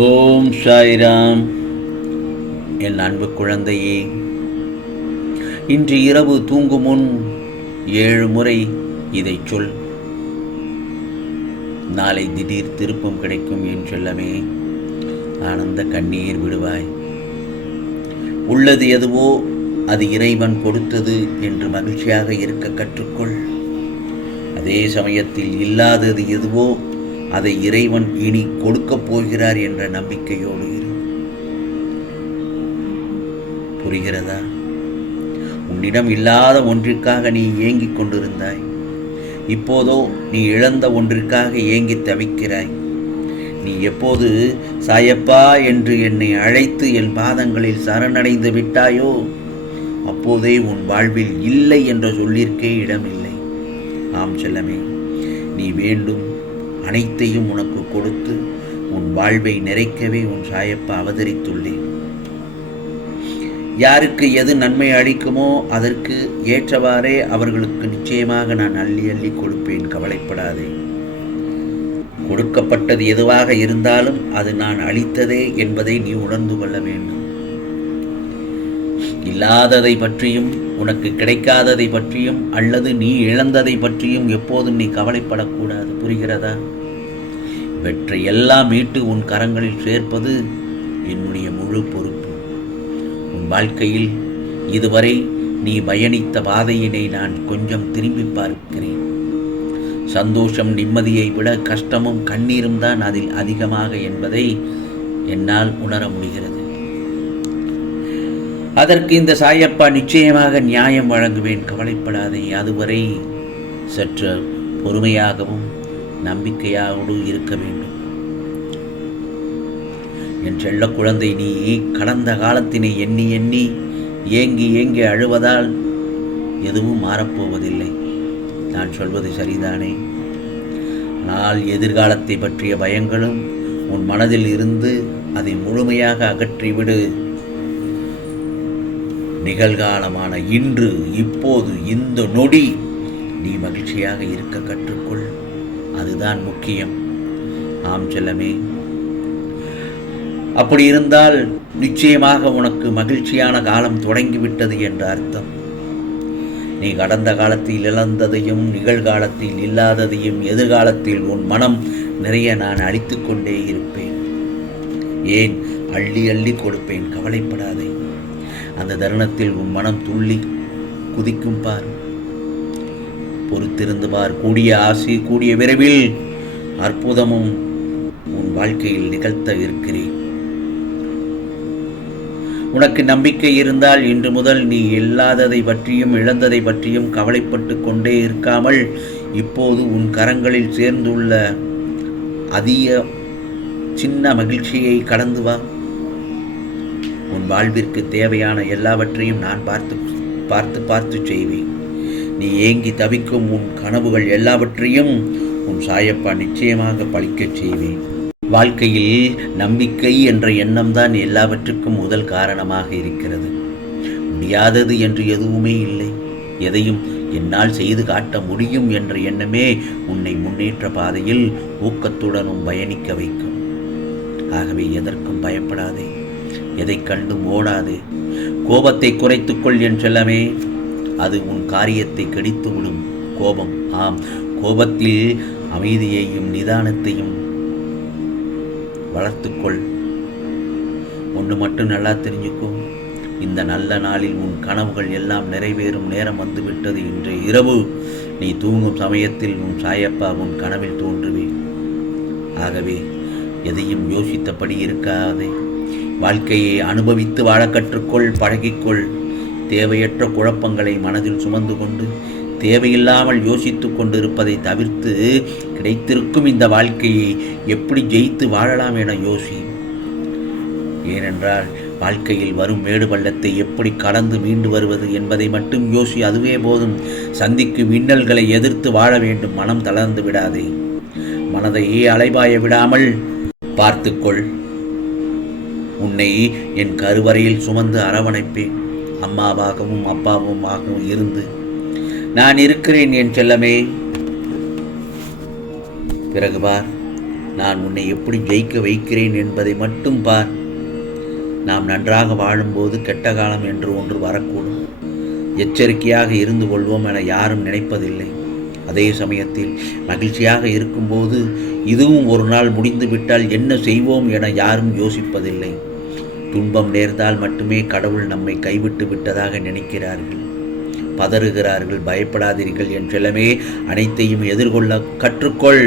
ஓம் சாய்ராம். என் அன்பு குழந்தையே, இன்று இரவு தூங்கும் முன் 7 முறை இதை சொல். நாளை திடீர் திருப்பம் கிடைக்கும் என் செல்லமே. ஆனந்த கண்ணீர் விடுவாய். உள்ளது எதுவோ அது இறைவன் கொடுத்தது என்று மகிழ்ச்சியாக இருக்க கற்றுக்கொள். அதே சமயத்தில் இல்லாதது எதுவோ அதை இறைவன் இனி கொடுக்கப் போகிறார் என்ற நம்பிக்கையோடு இரு. புரிகிறதா? உன்னிடம் இல்லாத ஒன்றிற்காக நீ ஏங்கிக் கொண்டிருந்தாய். இப்போதோ நீ இழந்த ஒன்றிற்காக ஏங்கி தவிக்கிறாய். நீ எப்போது சாயப்பா என்று என்னை அழைத்து என் பாதங்களில் சரணடைந்து விட்டாயோ அப்போதே உன் வாழ்வில் இல்லை என்ற சொல்லிற்கே இடமில்லை. ஆம் செல்லமே, நீ வேண்டும் அனைத்தையும் உனக்கு கொடுத்து உன் வாழ்வை நிறைக்கவே உன் சாயப்பா அவதரித்துள்ளேன். யாருக்கு எது நன்மை அளிக்குமோ அதற்கு ஏற்றவாறே அவர்களுக்கு நிச்சயமாக நான் அள்ளி அள்ளி கொடுப்பேன். கவலைப்படாதே. கொடுக்கப்பட்டது எதுவாக இருந்தாலும் அது நான் அளித்ததே என்பதை நீ உணர்ந்து கொள்ள வேண்டும். இல்லாததை பற்றியும் உனக்கு கிடைக்காததை பற்றியும் அல்லது நீ இழந்ததை பற்றியும் எப்போதும் நீ கவலைப்படக்கூடாது. புரிகிறதா? இவற்றை எல்லாம் மீட்டு உன் கரங்களில் சேர்ப்பது என்னுடைய முழு பொறுப்பு. உன் வாழ்க்கையில் இதுவரை நீ பயணித்த பாதையினை நான் கொஞ்சம் திரும்பி பார்க்கிறேன். சந்தோஷம் நிம்மதியை விட கஷ்டமும் கண்ணீரும் தான் அதில் அதிகமாக என்பதை என்னால் உணர முடிகிறது. அதற்கு இந்த சாயப்பா நிச்சயமாக நியாயம் வழங்குவேன். கவலைப்படாதே. அதுவரை சற்று பொறுமையாகவும் நம்பிக்கையாகவும் இருக்க வேண்டும். என் செல்ல குழந்தை, நீ கடந்த காலத்தினை எண்ணி எண்ணி ஏங்கி ஏங்கி அழுவதால் எதுவும் மாறப்போவதில்லை. நான் சொல்வது சரிதானே? ஆனால் எதிர்காலத்தை பற்றிய பயங்களும் உன் மனதில் இருந்து அதை முழுமையாக அகற்றிவிடு. நிகழ்காலமான இன்று, இப்போது, இந்த நொடி நீ மகிழ்ச்சியாக இருக்க கற்றுக்கொள். அதுதான் முக்கியம். ஆம் செல்லமே, அப்படி இருந்தால் நிச்சயமாக உனக்கு மகிழ்ச்சியான காலம் தொடங்கிவிட்டது என்ற அர்த்தம். நீ கடந்த காலத்தில் இழந்ததையும் நிகழ்காலத்தில் இல்லாததையும் எதிர்காலத்தில் உன் மனம் நிறைய நான் அளித்து கொண்டே இருப்பேன். ஏன், அள்ளி அள்ளி கொடுப்பேன். கவலைப்படாதே. அந்த தருணத்தில் உன் மனம் துள்ளி குதிக்கும் பார். பொறுத்திருந்து பார். கூடிய ஆசி, கூடிய விரைவில் அற்புதமும் உன் வாழ்க்கையில் நிகழ்த்த இருக்கிறேன். உனக்கு நம்பிக்கை இருந்தால் இன்று முதல் நீ இல்லாததை பற்றியும் இழந்ததை பற்றியும் கவலைப்பட்டு கொண்டே இருக்காமல் இப்போது உன் கரங்களில் சேர்ந்துள்ள அதிக சின்ன மகிழ்ச்சியை கடந்து வா. உன் வாழ்விற்கு தேவையான எல்லாவற்றையும் நான் பார்த்து செய்வேன். நீ ஏங்கி தவிக்கும் உன் கனவுகள் எல்லாவற்றையும் உன் சாயப்பா நிச்சயமாக பழிக்கச் செய்வேன். வாழ்க்கையில் நம்பிக்கை என்ற எண்ணம்தான் எல்லாவற்றுக்கும் முதல் காரணமாக இருக்கிறது. முடியாதது என்று எதுவுமே இல்லை. எதையும் என்னால் செய்து காட்ட முடியும் என்ற எண்ணமே உன்னை முன்னேற்ற பாதையில் ஊக்கத்துடனும் பயணிக்க வைக்கும். ஆகவே எதற்கும் பயப்படாதே. எதை கண்டும் ஓடாதே. கோபத்தை குறைத்துக்கொள் என் செல்லமே. அது உன் காரியத்தை கெடுத்துவிடும். கோபம், ஆம், கோபத்தில் அமைதியையும் நிதானத்தையும் வளர்த்துக்கொள். ஒன்று மட்டும் நல்லா தெரிஞ்சுக்கோ. இந்த நல்ல நாளில் உன் கனவுகள் எல்லாம் நிறைவேறும் நேரம் வந்துவிட்டது. இன்றைய இரவு நீ தூங்கும் சமயத்தில் உன் சாயப்பா உன் கனவில் தோன்றுவேன். ஆகவே எதையும் யோசித்தபடி இருக்காதே. வாழ்க்கையை அனுபவித்து வாழ கற்றுக்கொள், பழகிக்கொள். தேவையற்ற குழப்பங்களை மனதில் சுமந்து கொண்டு தேவையில்லாமல் யோசித்து கொண்டிருப்பதை தவிர்த்து கிடைத்திருக்கும் இந்த வாழ்க்கையை எப்படி ஜெயித்து வாழலாம் என யோசி. ஏனென்றால் வாழ்க்கையில் வரும் மேடு பள்ளத்தை எப்படி கடந்து மீண்டு வருவது என்பதை மட்டும் யோசி. அதுவே போதும். சந்திக்கும் இன்னல்களை எதிர்த்து வாழ வேண்டும். மனம் தளர்ந்து விடாதே. மனதை அலைபாய விடாமல் பார்த்துக்கொள். உன்னை என் கருவறையில் சுமந்து அரவணைப்பேன். அம்மாவாகவும் அப்பாவுமாகவும் இருந்து நான் இருக்கிறேன் என் செல்லமே. பிறகு பார், நான் உன்னை எப்படி ஜெயிக்க வைக்கிறேன் என்பதை மட்டும் பார். நாம் நன்றாக வாழும்போது கெட்ட காலம் என்று ஒன்று வரக்கூடும். எச்சரிக்கையாக இருந்து கொள்வோம் என யாரும் நினைப்பதில்லை. அதே சமயத்தில் மகிழ்ச்சியாக இருக்கும்போது இதுவும் ஒரு நாள் முடிந்துவிட்டால் என்ன செய்வோம் என யாரும் யோசிப்பதில்லை. துன்பம் நேர்ந்தால் மட்டுமே கடவுள் நம்மை கைவிட்டு விட்டதாக நினைக்கிறார்கள், பதறுகிறார்கள். பயப்படாதீர்கள் என் செல்லமே, அனைத்தையும் எதிர்கொள்ள கற்றுக்கொள்.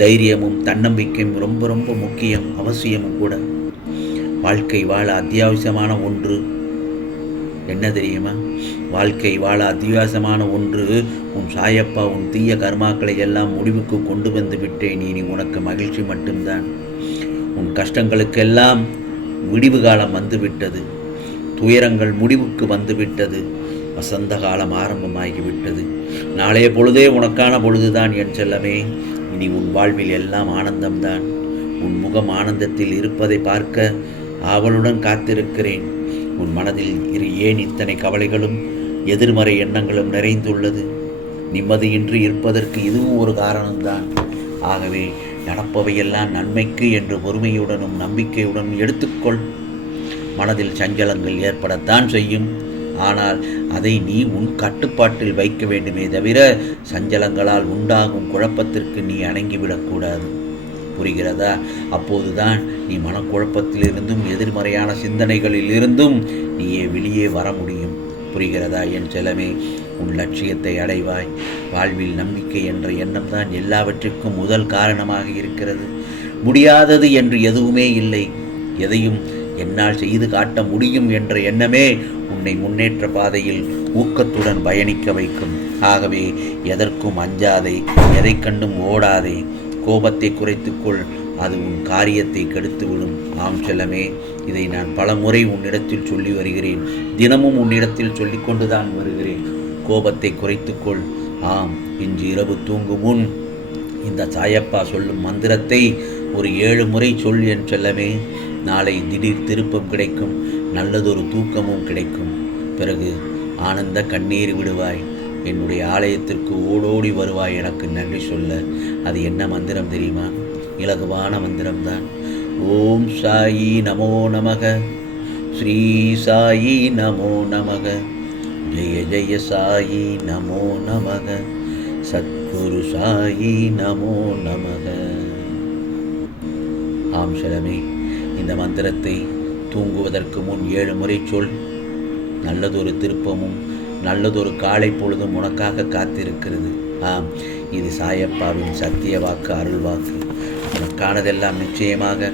தைரியமும் தன்னம்பிக்கையும் ரொம்ப ரொம்ப முக்கியம், அவசியமும் கூட. வாழ்க்கை வாழ அத்தியாவசியமான ஒன்று என்ன தெரியுமா? வாழ்க்கை வாழ அத்தியாவசியமான ஒன்று உன் சாயப்பா உன் தீய கர்மாக்களை எல்லாம் முடிவுக்கு கொண்டு வந்து விட்டேன். இனி உனக்கு மகிழ்ச்சி மட்டும்தான். உன் கஷ்டங்களுக்கெல்லாம் விடிவு காலம் வந்துவிட்டது. துயரங்கள் முடிவுக்கு வந்துவிட்டது. வசந்த காலம் ஆரம்பமாகிவிட்டது. நாளைய பொழுதே உனக்கான பொழுதுதான் என் செல்லமே. இனி உன் வாழ்வில் எல்லாம் ஆனந்தம்தான். உன் முகம் ஆனந்தத்தில் இருப்பதை பார்க்க ஆவலுடன் காத்திருக்கிறேன். உன் மனதில் ஏன் இத்தனை கவலைகளும் எதிர்மறை எண்ணங்களும் நிறைந்துள்ளது? நிம்மதியின்றி இருப்பதற்கு இதுவும் ஒரு காரணம்தான். ஆகவே நடப்பவையெல்லாம் நன்மைக்கு என்று பொறுமையுடனும் நம்பிக்கையுடனும் எடுத்துக்கொள். மனதில் சஞ்சலங்கள் ஏற்படத்தான் செய்யும். ஆனால் அதை நீ உன் கட்டுப்பாட்டில் வைக்க வேண்டுமே தவிர சஞ்சலங்களால் உண்டாகும் குழப்பத்திற்கு நீ அடங்கிவிடக்கூடாது. புரிகிறதா? அப்போதுதான் நீ மனக்குழப்பத்திலிருந்தும் எதிர்மறையான சிந்தனைகளில் இருந்தும் நீயே வெளியே வர முடியும். புரிகிறதா என் செல்லமே? உன் லட்சியத்தை அடைவாய். வாழ்வில் நம்பிக்கை என்ற எண்ணம் தான் எல்லாவற்றிற்கும் முதல் காரணமாக இருக்கிறது. முடியாதது என்று எதுவுமே இல்லை. எதையும் என்னால் செய்து காட்ட முடியும் என்ற எண்ணமே உன்னை முன்னேற்ற பாதையில் ஊக்கத்துடன் பயணிக்க வைக்கும். ஆகவே எதற்கும் அஞ்சாதே, எதை கண்டும் ஓடாதே. கோபத்தை குறைத்துக்கொள், அது உன் காரியத்தை கெடுத்துவிடும். ஆம் செல்லமே, இதை நான் பல முறை உன்னிடத்தில் சொல்லி வருகிறேன். தினமும் உன்னிடத்தில் சொல்லிக்கொண்டுதான் வருகிறேன். கோபத்தை குறைத்துக்கொள். ஆம், இன்று இரவு தூங்கும் முன் இந்த சாயப்பா சொல்லும் மந்திரத்தை ஒரு 7 முறை சொல் என் செல்லமே. நாளை திடீர் திருப்பம் கிடைக்கும், நல்லதொரு தூக்கமும் கிடைக்கும். பிறகு ஆனந்த கண்ணீர் விடுவாய். என்னுடைய ஆலயத்திற்கு ஓடோடி வருவாய் எனக்கு நன்றி சொல்ல. அது என்ன மந்திரம் தெரியுமா? இலகுவான மந்திரம்தான். ஓம் சாயி நமோ நமக, ஸ்ரீ சாயி நமோ நமக, ஜெய ஜெய சாயி நமோ நமக, சத்குரு சாயி நமோ நமக. ஆம் செல்லமே, இந்த மந்திரத்தை தூங்குவதற்கு முன் 7 முறை சொல். நல்லதொரு திருப்பமும் நல்லதொரு காலை பொழுதும் உனக்காக காத்திருக்கிறது. ஆம், இது சாயப்பாவின் சத்திய வாக்கு, அருள் வாக்கு. உனக்கானதெல்லாம் நிச்சயமாக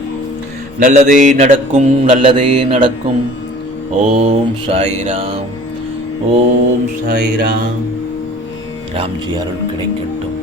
நல்லதே நடக்கும், நல்லதே நடக்கும். ஓம் சாய்ராம், ஓம் சாய்ராம். ராம்ஜி அருள் கிடைக்கட்டும்.